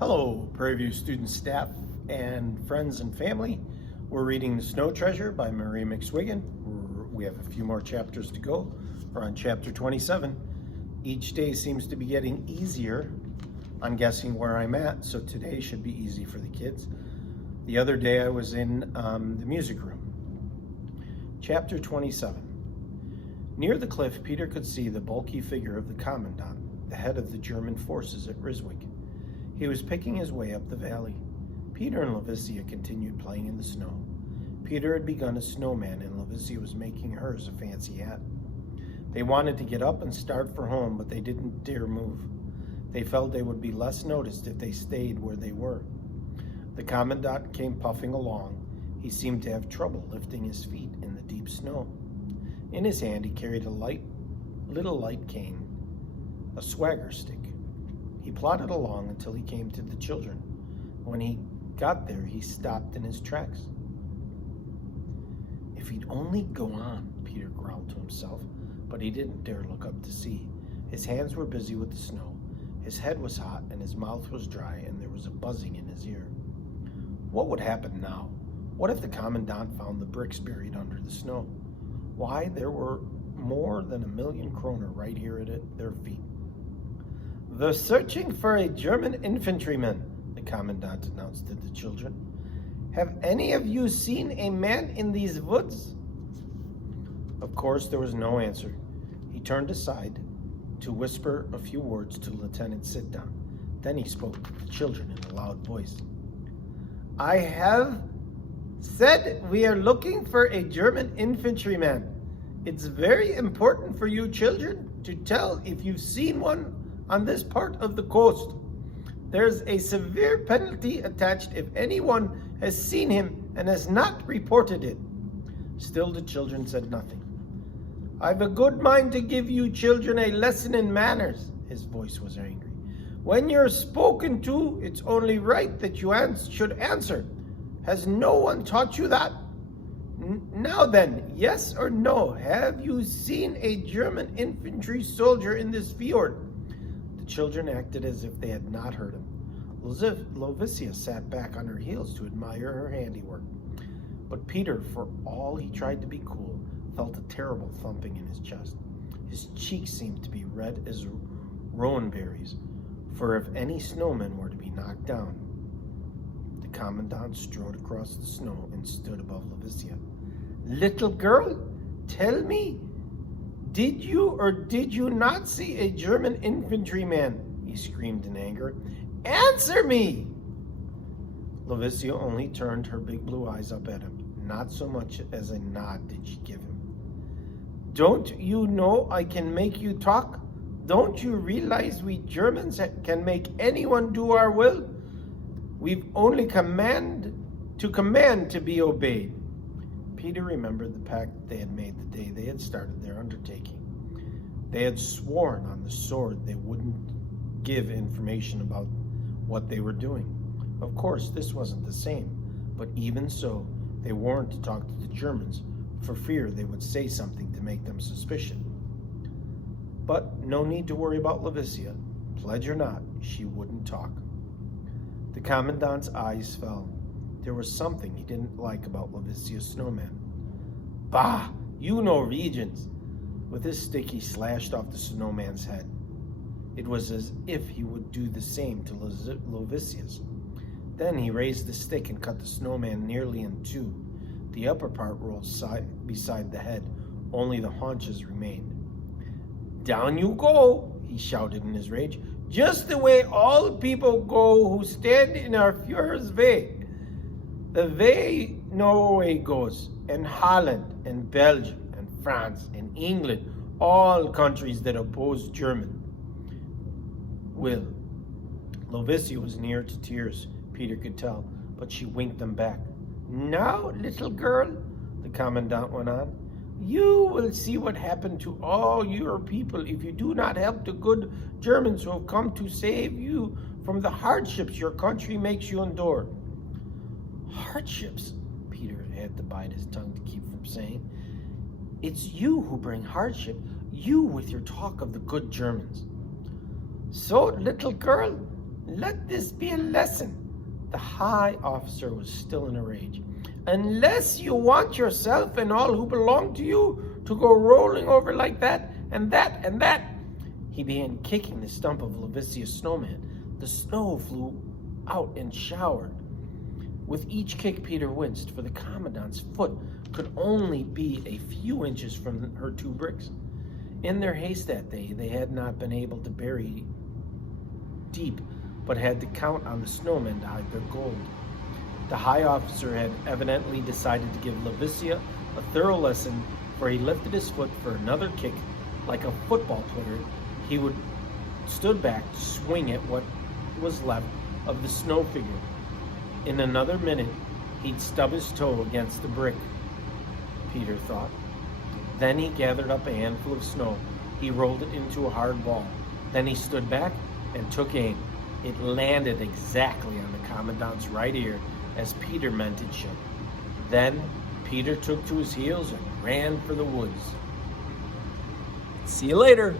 Hello, Prairie View student staff and friends and family. We're reading The Snow Treasure by Marie McSwiggan. We have a few more chapters to go. We're on chapter 27. Each day seems to be getting easier on guessing where I'm at, so today should be easy for the kids. The other day I was in the music room. Chapter 27. Near the cliff, Peter could see the bulky figure of the commandant, the head of the German forces at Ryswick. He was picking his way up the valley. Peter and Levicia continued playing in the snow. Peter had begun a snowman, and Levicia was making hers a fancy hat. They wanted to get up and start for home, but they didn't dare move. They felt they would be less noticed if they stayed where they were. The commandant came puffing along. He seemed to have trouble lifting his feet in the deep snow. In his hand he carried a little light cane, a swagger stick. He plodded along until he came to the children. When he got there, he stopped in his tracks. If he'd only go on, Peter growled to himself, but he didn't dare look up to see. His hands were busy with the snow. His head was hot and his mouth was dry, and there was a buzzing in his ear. What would happen now? What if the commandant found the bricks buried under the snow? Why, there were more than 1,000,000 kroner right here at their feet. "They're searching for a German infantryman," the commandant announced to the children. "Have any of you seen a man in these woods?" Of course, there was no answer. He turned aside to whisper a few words to Lieutenant Sitdown. Then he spoke to the children in a loud voice. "I have said we are looking for a German infantryman. It's very important for you children to tell if you've seen one on this part of the coast. There's a severe penalty attached if anyone has seen him and has not reported it." Still the children said nothing. "I've a good mind to give you children a lesson in manners." His voice was angry. "When you're spoken to, it's only right that you should answer. Has no one taught you that? Now then, yes or no, have you seen a German infantry soldier in this fjord?" The children acted as if they had not heard him. Levicia sat back on her heels to admire her handiwork. But Peter, for all he tried to be cool, felt a terrible thumping in his chest. His cheeks seemed to be red as rowan berries, for if any snowman were to be knocked down. The commandant strode across the snow and stood above Levicia. "Little girl, tell me, did you or did you not see a German infantryman?" he screamed in anger. "Answer me!" Levicia only turned her big blue eyes up at him. Not so much as a nod did she give him. "Don't you know I can make you talk? Don't you realize we Germans can make anyone do our will? We've only command to be obeyed." Peter remembered the pact they had made the day they had started their undertaking. They had sworn on the sword they wouldn't give information about what they were doing. Of course, this wasn't the same, but even so, they weren't to talk to the Germans for fear they would say something to make them suspicious. But no need to worry about Levicia. Pledge or not, she wouldn't talk. The commandant's eyes fell. There was something he didn't like about Levicia's snowman. "Bah, you know regions." With his stick he slashed off the snowman's head. It was as if he would do the same to Levicia's. Then he raised the stick and cut the snowman nearly in two. The upper part rolled beside the head. Only the haunches remained. "Down you go," he shouted in his rage. "Just the way all people go who stand in our Führer's way. The way Norway goes, and Holland, and Belgium, and France, and England, all countries that oppose German will." Levicia was near to tears, Peter could tell, but she winked them back. "Now, little girl," the commandant went on, "you will see what happened to all your people if you do not help the good Germans who have come to save you from the hardships your country makes you endure." "Hardships?" Peter had to bite his tongue to keep from saying. "It's you who bring hardship, you with your talk of the good Germans." "So, little girl, Let this be a lesson. The high officer was still in a rage. Unless you want yourself and all who belong to you to go rolling over like that, and that, and that. He began kicking the stump of Lavicia's snowman. The snow flew out and showered. With each kick, Peter winced, for the commandant's foot could only be a few inches from her 2 bricks. In their haste that day, they had not been able to bury deep, but had to count on the snowmen to hide their gold. The high officer had evidently decided to give Lavicia a thorough lesson, for he lifted his foot for another kick. Like a football player, he would stood back to swing at what was left of the snow figure. In another minute, he'd stub his toe against the brick, Peter thought. Then he gathered up a handful of snow. He rolled it into a hard ball. Then he stood back and took aim. It landed exactly on the commandant's right ear, as Peter meant it should. Then Peter took to his heels and ran for the woods. See you later.